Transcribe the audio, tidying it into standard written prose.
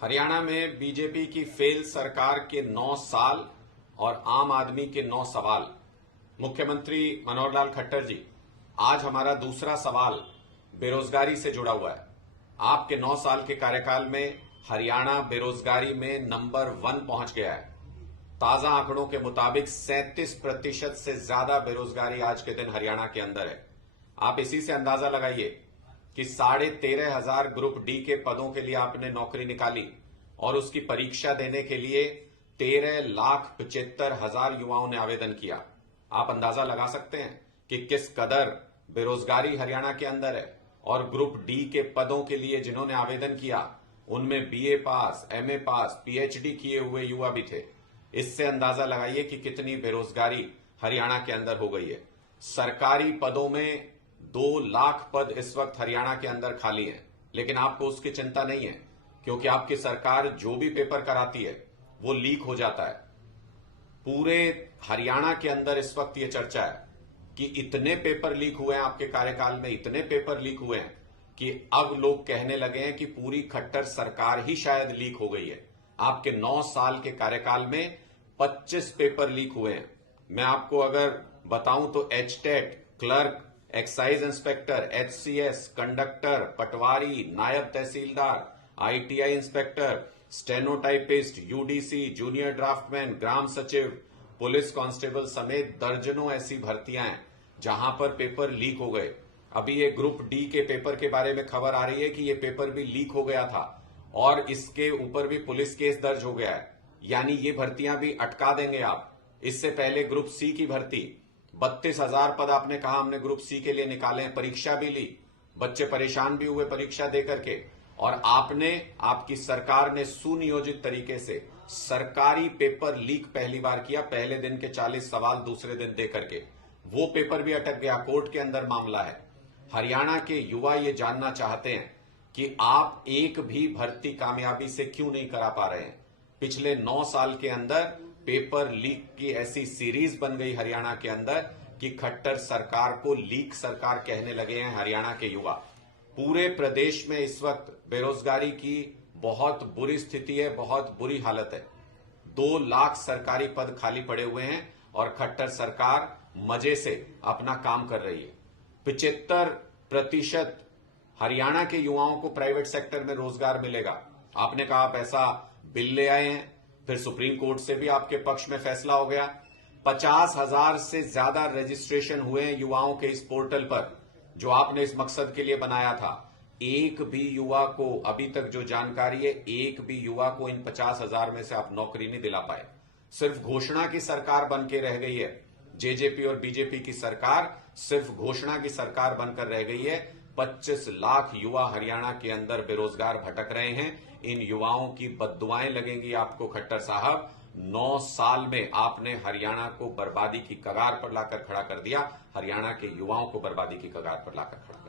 हरियाणा में बीजेपी की फेल सरकार के 9 साल और आम आदमी के 9 सवाल। मुख्यमंत्री मनोहर लाल खट्टर जी, आज हमारा दूसरा सवाल बेरोजगारी से जुड़ा हुआ है। आपके 9 साल के कार्यकाल में हरियाणा बेरोजगारी में नंबर 1 पहुंच गया है। ताजा आंकड़ों के मुताबिक 37% से ज्यादा बेरोजगारी आज के दिन हरियाणा के अंदर है। आप इसी से अंदाजा लगाइए कि 13,500 ग्रुप डी के पदों के लिए आपने नौकरी निकाली और उसकी परीक्षा देने के लिए 13,75,000 युवाओं ने आवेदन किया। आप अंदाजा लगा सकते हैं कि किस कदर बेरोजगारी हरियाणा के अंदर है। और ग्रुप डी के पदों के लिए जिन्होंने आवेदन किया उनमें बीए पास, एमए पास, पीएचडी किए हुए युवा भी थे। इससे अंदाजा लगाइए कि कितनी बेरोजगारी हरियाणा के अंदर हो गई है। सरकारी पदों में 2 लाख पद इस वक्त हरियाणा के अंदर खाली हैं, लेकिन आपको उसकी चिंता नहीं है क्योंकि आपकी सरकार जो भी पेपर कराती है वो लीक हो जाता है। पूरे हरियाणा के अंदर इस वक्त ये चर्चा है कि इतने पेपर लीक हुए हैं आपके कार्यकाल में, इतने पेपर लीक हुए हैं कि अब लोग कहने लगे हैं कि पूरी खट्टर सरकार ही शायद लीक हो गई है। आपके 9 साल के कार्यकाल में 25 पेपर लीक हुए हैं। मैं आपको अगर बताऊं तो HTET, clerk, excise inspector, HCS, conductor, patwari, naib tehsildar, ITI inspector, stenotypist, UDC, junior draftsman, ग्राम सचिव, पुलिस कांस्टेबल समेत दर्जनों ऐसी भर्तियां हैं जहां पर पेपर लीक हो गए। अभी ये ग्रुप डी के पेपर के बारे में खबर आ रही है कि ये पेपर भी लीक हो गया था और इसके ऊपर भी पुलिस केस दर्ज हो गया है। यानी ये भर्तियां भी अटका देंगे आप। इससे पहले ग्रुप सी की भर्ती 32,000 पद आपने कहा हमने ग्रुप सी के लिए निकाले हैं, परीक्षा भी ली, बच्चे परेशान भी हुए परीक्षा दे करके। और आपकी सरकार ने सुनियोजित तरीके से सरकारी पेपर लीक पहली बार किया, पहले दिन के 40 सवाल दूसरे दिन दे करके। वो पेपर भी अटक गया, कोर्ट के अंदर मामला है। हरियाणा के युवा ये जानना चाहते हैं कि आप एक भी भर्ती कामयाबी से क्यों नहीं करा पा रहे हैं। पिछले 9 साल के अंदर पेपर लीक की ऐसी सीरीज बन गई हरियाणा के अंदर कि खट्टर सरकार को लीक सरकार कहने लगे हैं हरियाणा के युवा। पूरे प्रदेश में इस वक्त बेरोजगारी की बहुत बुरी स्थिति है, बहुत बुरी हालत है। 2 लाख सरकारी पद खाली पड़े हुए हैं और खट्टर सरकार मजे से अपना काम कर रही है। 75% हरियाणा के युवाओं को प्राइवेट सेक्टर में रोजगार मिलेगा। आपने कहा आप ऐसा बिल ले आए हैं, फिर सुप्रीम कोर्ट से भी आपके पक्ष में फैसला हो गया। 50,000 से ज्यादा रजिस्ट्रेशन हुए हैं युवाओं के इस पोर्टल पर जो आपने इस मकसद के लिए बनाया था। एक भी युवा को, अभी तक जो जानकारी है, एक भी युवा को इन 50,000 में से आप नौकरी नहीं दिला पाए। सिर्फ घोषणा की सरकार बन के रह गई है। जेजेपी और बीजेपी की सरकार सिर्फ घोषणा की सरकार बनकर रह गई है। 25 लाख युवा हरियाणा के अंदर बेरोजगार भटक रहे हैं। इन युवाओं की बद्दुआएं लगेंगी आपको खट्टर साहब। 9 साल में आपने हरियाणा को बर्बादी की कगार पर लाकर खड़ा कर दिया, हरियाणा के युवाओं को बर्बादी की कगार पर लाकर खड़ा कर दिया।